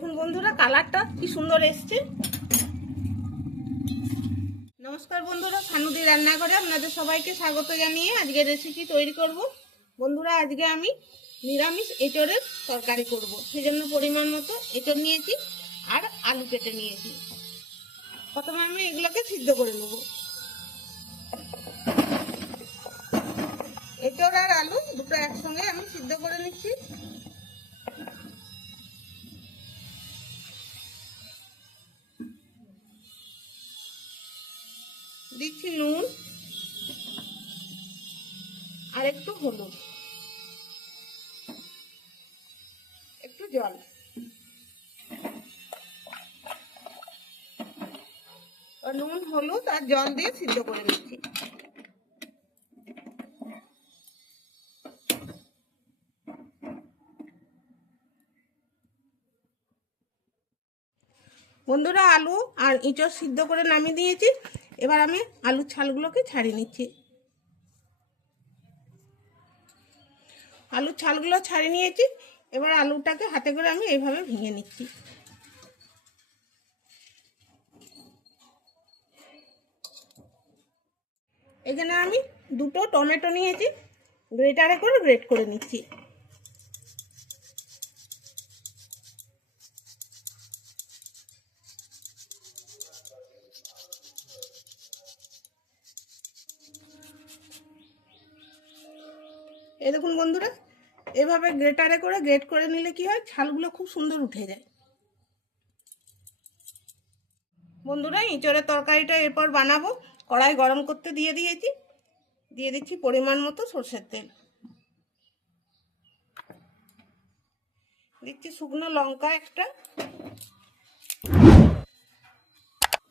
দেখুন বন্ধুরা, কালারটা কি সুন্দর এসছে। নমস্কার বন্ধুরা, সানুদি রান্নাঘরে আপনাদের সবাইকে স্বাগত জানিয়ে আজকে রেসিপি তৈরি করব। বন্ধুরা, আজকে আমি নিরামিষ এঁচড়ের তরকারি করব। সেই জন্য পরিমাণ মতো এঁচড় নিয়েছি আর আলু কেটে নিয়েছি। প্রথমে আমি এগুলোকে সিদ্ধ করে নেব। এঁচড় আর আলু দুটো একসঙ্গে আমি সিদ্ধ করে নিচ্ছি। দিচ্ছি নুন আর একটু হলুদ। একটু জল। নুন, হলুদ আর জল দিয়ে সিদ্ধ করে নিচ্ছি। বন্ধুরা, আলু আর ইঁচড় সিদ্ধ করে নামিয়ে দিয়েছি। এবার আমি আলুর ছালগুলোকে ছাড়িয়ে নিচ্ছি। আলুর ছালগুলো ছাড়িয়ে নিয়েছি। এবার আলুটাকে হাতে করে আমি এইভাবে ভেঙে নিচ্ছি। এখানে আমি দুটো টমেটো নিয়েছি। গ্রেটারে করে গ্রেট করে নিচ্ছি। এই দেখুন বন্ধুরা, এভাবে গ্রেটারে করে গ্রেট করে নিলে কি হয়? ছালগুলো খুব সুন্দর উঠে যায়। বন্ধুরা, ইঁচড়ের তরকারিটা এরপর বানাবো। কড়াই গরম করতে দিয়ে দিয়েছি। দিয়ে দিচ্ছি পরিমাণ মতো সর্ষের তেল। দিচ্ছি শুকনো লঙ্কা একটা।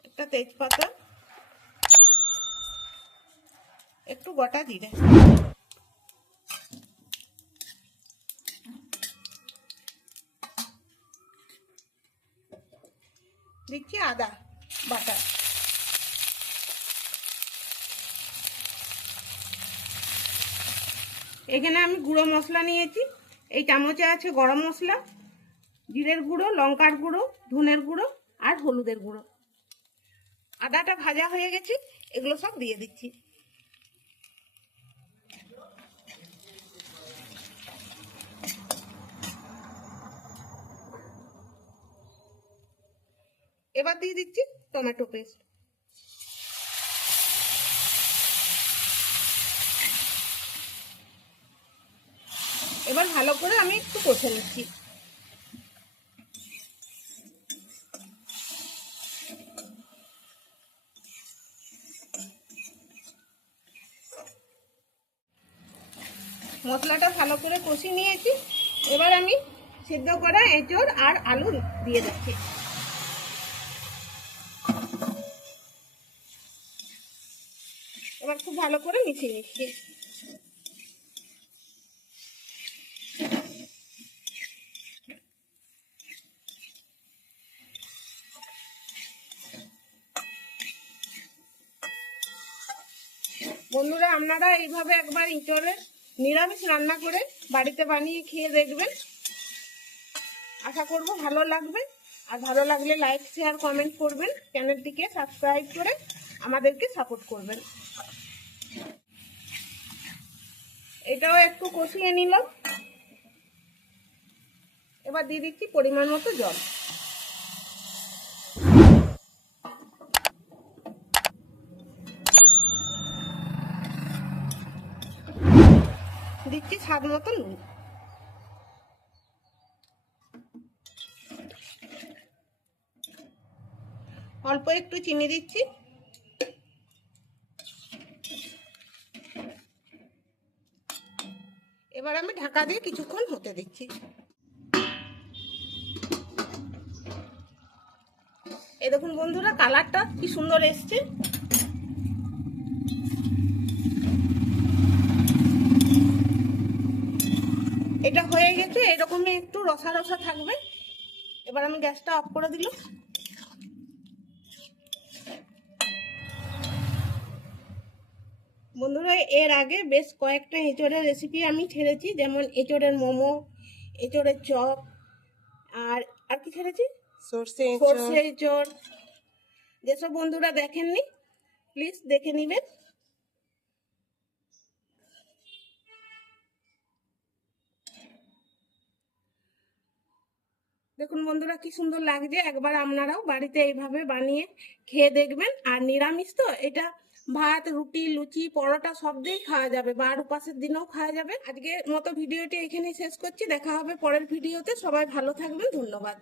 একটা তেজপাতা। একটু গোটা জিরে দিচ্ছি আদা বাটা। এখানে আমি গুঁড়ো মশলা নিয়েছি। এই চামচে আছে গরম মশলা, জিরের গুঁড়ো, লঙ্কার গুঁড়ো, ধনের গুঁড়ো আর হলুদের গুঁড়ো। আদাটা ভাজা হয়ে গেছে, এগুলো সব দিয়ে দিচ্ছি। এবার দিয়ে দিচ্ছি টমেটো পেস্ট। এবার ভালো করে আমি একটু কষে নিচ্ছি। মশলাটা ভালো করে কষিয়ে নিয়েছি। এবার আমি সিদ্ধ করা এঁচড় আর আলু দিয়ে দিচ্ছি। খুব ভালো করে মিশিয়ে নিচ্ছি। বন্ধুরা, আপনারা এইভাবে একবার ইঁচড়ের নিরামিষ রান্না করে বাড়িতে বানিয়ে খেয়ে দেখবেন। আশা করব ভালো লাগবে। আর ভালো লাগলে লাইক শেয়ার কমেন্ট করবেন। চ্যানেলটিকে সাবস্ক্রাইব করে আমাদেরকে সাপোর্ট করবেন। এটাও একটু কষিয়ে নিলাম। এবার দিয়ে দিচ্ছি পরিমাণ মতো জল। দিচ্ছি স্বাদ মতো নুন। অল্প একটু চিনি দিচ্ছি। এবার আমি ঢাকা দিয়ে কিছুক্ষণ হতে দিচ্ছি। এই দেখুন বন্ধুরা, কালারটা কি সুন্দর এসছে। এটা হয়ে গেছে, এরকমই একটু রসা রসা থাকবে। এবার আমি গ্যাসটা অফ করে দিলাম। বন্ধুরা এর আগে বেশ কয়েকটা এঁচড়ের রেসিপি আমি ছেড়েছি যেমন এঁচড়ের মোমো এঁচড়ের চপ আর আর কি ছেড়েছি? সর্ষে এঁচোড়। সর্ষে যেসব বন্ধুরা দেখেননি প্লিজ দেখে নিবেন। দেখুন বন্ধুরা কি সুন্দর লাগছে। একবার আপনারাও বাড়িতে এইভাবে বানিয়ে খেয়ে দেখবেন। আর নিরামিষ তো এটা ভাত, রুটি, লুচি, পরোটা সব দিয়েই খাওয়া যাবে। বা আর উপাসের দিনেও খাওয়া যাবে। আজকের মতো ভিডিওটি এখানেই শেষ করছি। দেখা হবে পরের ভিডিওতে। সবাই ভালো থাকবেন। ধন্যবাদ।